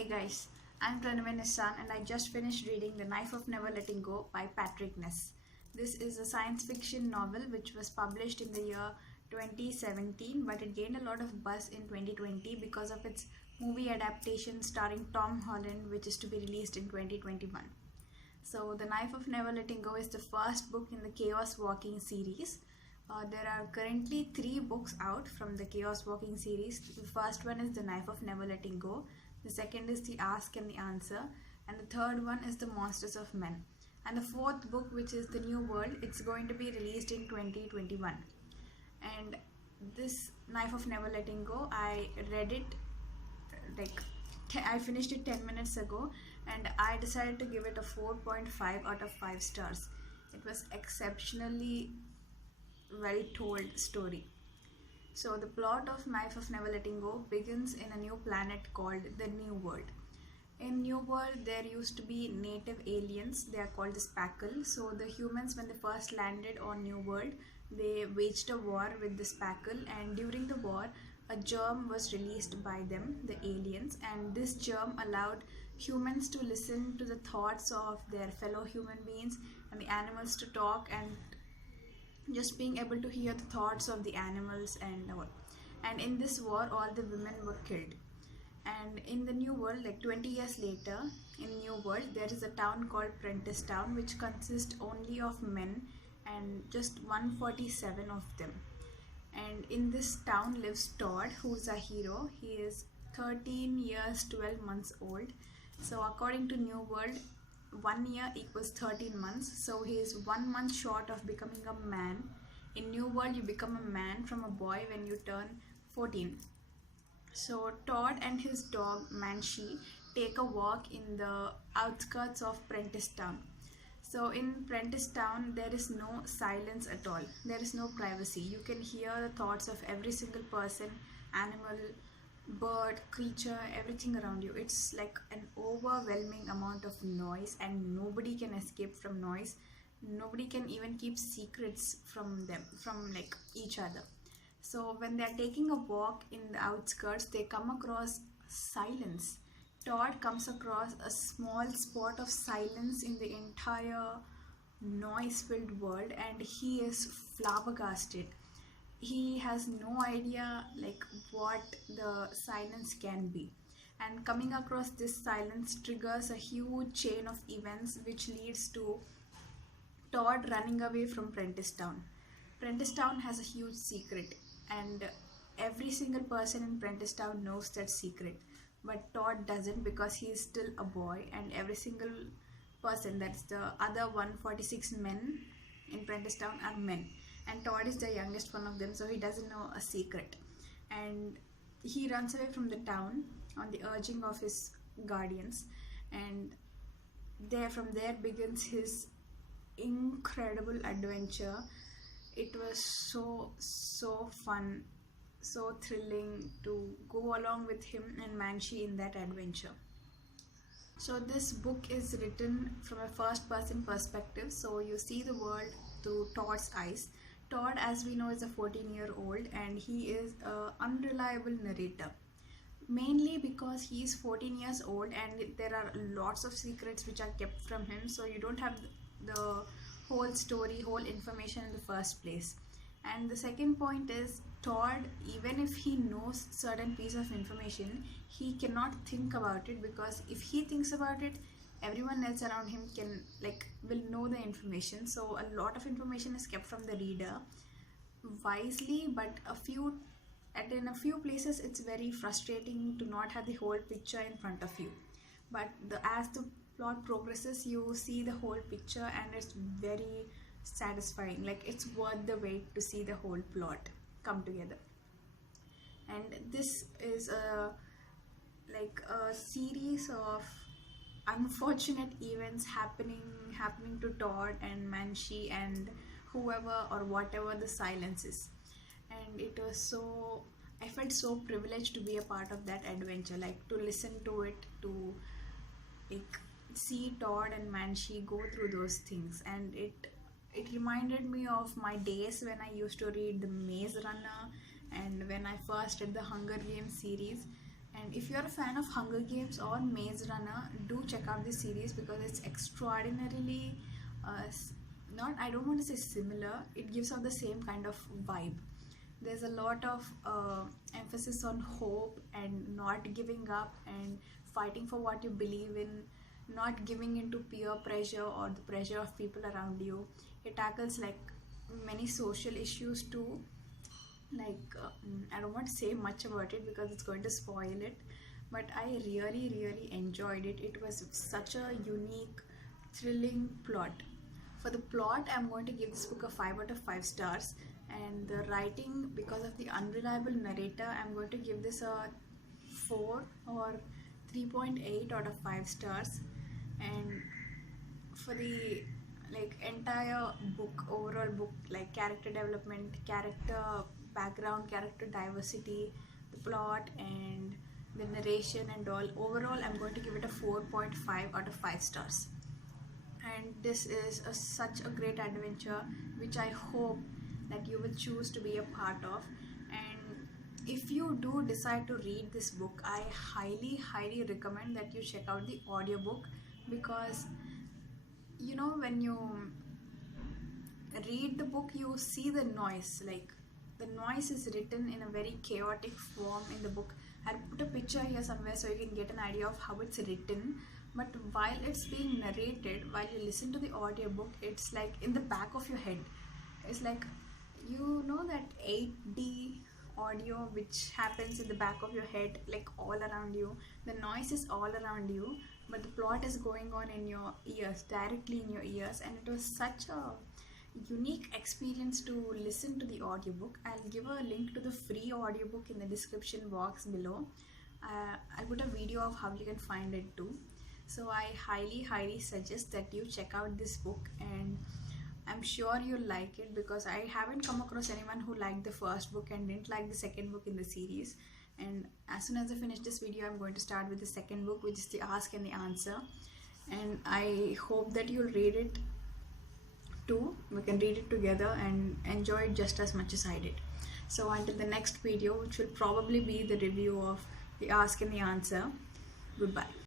Hey guys, I'm Pranavin Nissan and I just finished reading The Knife of Never Letting Go by Patrick Ness. This is a science fiction novel which was published in the year 2017, but it gained a lot of buzz in 2020 because of its movie adaptation starring Tom Holland, which is to be released in 2021. So, The Knife of Never Letting Go is the first book in the Chaos Walking series. There are currently 3 books out from the Chaos Walking series. The first one is The Knife of Never Letting Go, the second is The Ask and the Answer, and the third one is The Monsters of Men. And the fourth book, which is The New World, it's going to be released in 2021. And this Knife of Never Letting Go, I read it like I finished it 10 minutes ago, and I decided to give it a 4.5 out of 5 stars. It was exceptionally well told story. So the plot of Knife of Never Letting Go begins in a new planet called the New World. In New World, there used to be native aliens. They are called the Spackle. So the humans, when they first landed on New World, they waged a war with the Spackle, and during the war, a germ was released by them, the aliens, and this germ allowed humans to listen to the thoughts of their fellow human beings and the animals to talk, and just being able to hear the thoughts of the animals and all. And in this war, all the women were killed. And in the New World, like 20 years later, in New World, there is a town called Prentice Town, which consists only of men and just 147 of them. And in this town lives Todd, who's a hero. He is 13 years 12 months old. So according to New World, 1 year equals 13 months. So he is 1 month short of becoming a man. In New World, you become a man from a boy when you turn 14. So Todd and his dog Manshi take a walk in the outskirts of Prentice Town. So in Prentice Town, there is no silence at all. There is no privacy. You can hear the thoughts of every single person, animal, bird, creature, everything around you. It's like an overwhelming amount of noise, and nobody can escape from noise. Nobody can even keep secrets from them, from like each other. So when they are taking a walk in the outskirts, they come across silence. Todd comes across a small spot of silence in the entire noise-filled world, and he is flabbergasted. He has no idea like what the silence can be. And coming across this silence triggers a huge chain of events which leads to Todd running away from Prentice Town. Prentice Town has a huge secret, and every single person in Prentice Town knows that secret, but Todd doesn't because he is still a boy, and every single person, that's the other 146 men in Prentice Town, are men, and Todd is the youngest one of them, so he doesn't know a secret. And he runs away from the town on the urging of his guardians, and from there begins his incredible adventure. It was so fun, so thrilling to go along with him and Manshi in that adventure. So this book is written from a first person perspective, so you see the world through Todd's eyes. Todd, as we know, is a 14-year-old, and he is an unreliable narrator, mainly because he is 14 years old and there are lots of secrets which are kept from him, so you don't have the whole story, whole information in the first place. And the second point is, Todd, even if he knows certain piece of information, he cannot think about it, because if he thinks about it, everyone else around him will know the information. So a lot of information is kept from the reader wisely, but in a few places it's very frustrating to not have the whole picture in front of you. But as the plot progresses, you see the whole picture, and it's very satisfying. Like, it's worth the wait to see the whole plot come together. And this is a series of unfortunate events happening to Todd and Manshi and whoever or whatever the silence is. And I felt so privileged to be a part of that adventure, like to listen to it, to like see Todd and Manshi go through those things. And it reminded me of my days when I used to read The Maze Runner, and when I first read the Hunger Games series. And if you're a fan of Hunger Games or Maze Runner, do check out this series because it's extraordinarily not, I don't want to say similar, it gives out the same kind of vibe. There's a lot of emphasis on hope and not giving up and fighting for what you believe in, not giving into peer pressure or the pressure of people around you. It tackles like many social issues too. Like I don't want to say much about it because it's going to spoil it, but I really enjoyed it. It was such a unique, thrilling plot. For the plot, I'm going to give this book a 5 out of 5 stars, and the writing, because of the unreliable narrator, I'm going to give this a 4 or 3.8 out of 5 stars. And for the like entire book, overall book, like character development, character background, character diversity, the plot and the narration and all, overall I'm going to give it a 4.5 out of 5 stars. And this is such a great adventure which I hope that you will choose to be a part of. And if you do decide to read this book, I highly recommend that you check out the audiobook, because you know, when you read the book you see the noise, like the noise is written in a very chaotic form in the book. I'll put a picture here somewhere so you can get an idea of how it's written. But while it's being narrated, while you listen to the audiobook, it's like in the back of your head. It's like, you know, that 8D audio which happens in the back of your head, like all around you. The noise is all around you, but the plot is going on in your ears, directly in your ears. And it was such a unique experience to listen to the audiobook. I'll give a link to the free audiobook in the description box below. I'll put a video of how you can find it too. So I highly suggest that you check out this book, and I'm sure you'll like it, because I haven't come across anyone who liked the first book and didn't like the second book in the series. And as soon as I finish this video, I'm going to start with the second book, which is The Ask and the Answer. And I hope that you'll read it too. We can read it together and enjoy it just as much as I did. So until the next video, which will probably be the review of The Ask and the Answer, goodbye.